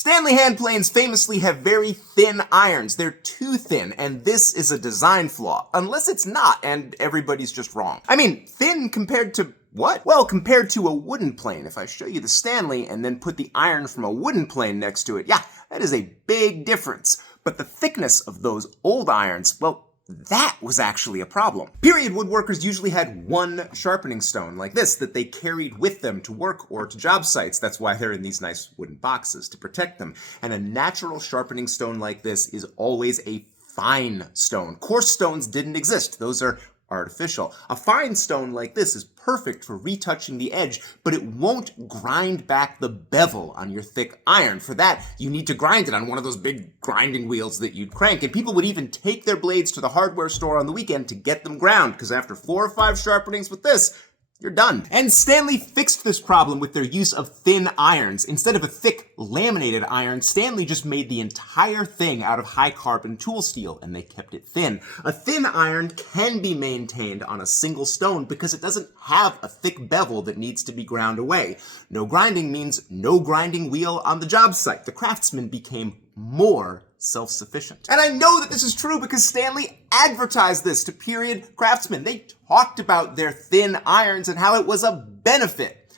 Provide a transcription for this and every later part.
Stanley hand planes famously have very thin irons. They're too thin, and this is a design flaw. Unless it's not, and everybody's just wrong. I mean, thin compared to what? Well, compared to a wooden plane. If I show you the Stanley and then put the iron from a wooden plane next to it, yeah, that is a big difference. But the thickness of those old irons, well, that was actually a problem. Period woodworkers usually had one sharpening stone like this that they carried with them to work or to job sites. That's why they're in these nice wooden boxes, to protect them. And a natural sharpening stone like this is always a fine stone. Coarse stones didn't exist. Those are artificial. A fine stone like this is perfect for retouching the edge, but it won't grind back the bevel on your thick iron. For that, you need to grind it on one of those big grinding wheels that you'd crank, and people would even take their blades to the hardware store on the weekend to get them ground, because after 4 or 5 sharpenings with this, you're done. And Stanley fixed this problem with their use of thin irons. Instead of a thick, laminated iron, Stanley just made the entire thing out of high-carbon tool steel, and they kept it thin. A thin iron can be maintained on a single stone because it doesn't have a thick bevel that needs to be ground away. No grinding means no grinding wheel on the job site. The craftsman became more self-sufficient. And I know that this is true because Stanley advertised this to period craftsmen. They talked about their thin irons and how it was a benefit.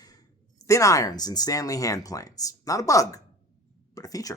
Thin irons in Stanley hand planes. Not a bug, but a feature.